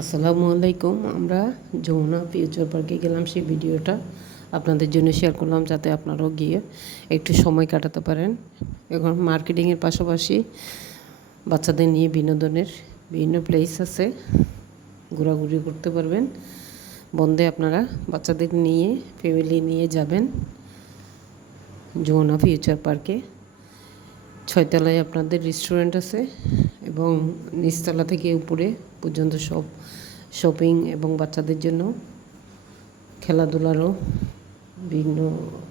আসসালামু আলাইকুম, আমরা যমুনা ফিউচার পার্কে গেলাম সেই ভিডিওটা। আপনাদের জন্য শেয়ার করলাম যাতে আপনারাও গিয়ে একটু সময় কাটাতে পারেন। এখন মার্কেটিংয়ের পাশাপাশি বাচ্চাদের নিয়ে বিনোদনের বিভিন্ন প্লেস আছে, ঘোরাঘুরি করতে পারবেন। বন্ধে আপনারা বাচ্চাদের নিয়ে ফ্যামিলি নিয়ে যাবেন যমুনা ফিউচার পার্কে। ছয়তলায় আপনাদের রেস্টুরেন্ট আছে। এবং নিচতলা থেকে উপরে পর্যন্ত সব শপিং এবং বাচ্চাদের জন্য খেলাধুলারও বিভিন্ন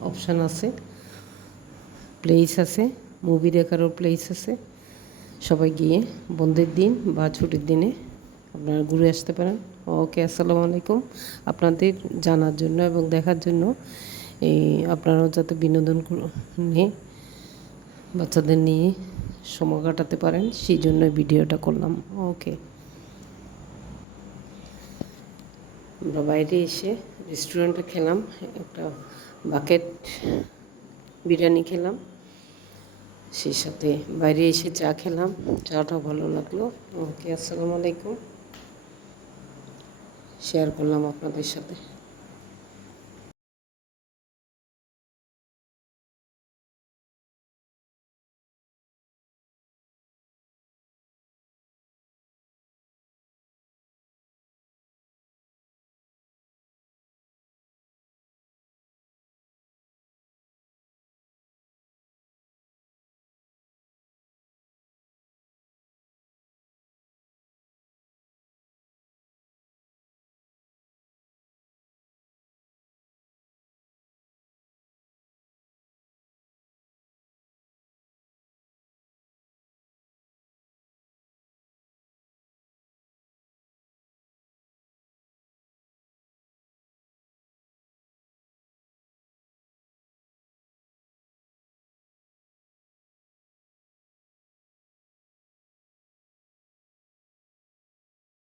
অপশান আছে। প্লেস আছে মুভি দেখারও প্লেস আছে। সবাই গিয়ে বন্ধের দিন বা ছুটির দিনে আপনারা ঘুরে আসতে পারেন। ওকে আসসালামু আলাইকুম। আপনাদের জানার জন্য এবং দেখার জন্য এই আপনারাও যাতে বিনোদন নিয়ে বাচ্চাদের নিয়ে সময় কাটাতে পারেন, সেই জন্য ভিডিওটা করলাম। ওকে। আমরা বাইরে এসে রেস্টুরেন্টে খেলাম, একটা বাকেট বিরিয়ানি খেলাম। সেই সাথে বাইরে এসে চা খেলাম চাটা ভালো লাগল। ওকে, আসসালামু আলাইকুম। শেয়ার করলাম আপনাদের সাথে।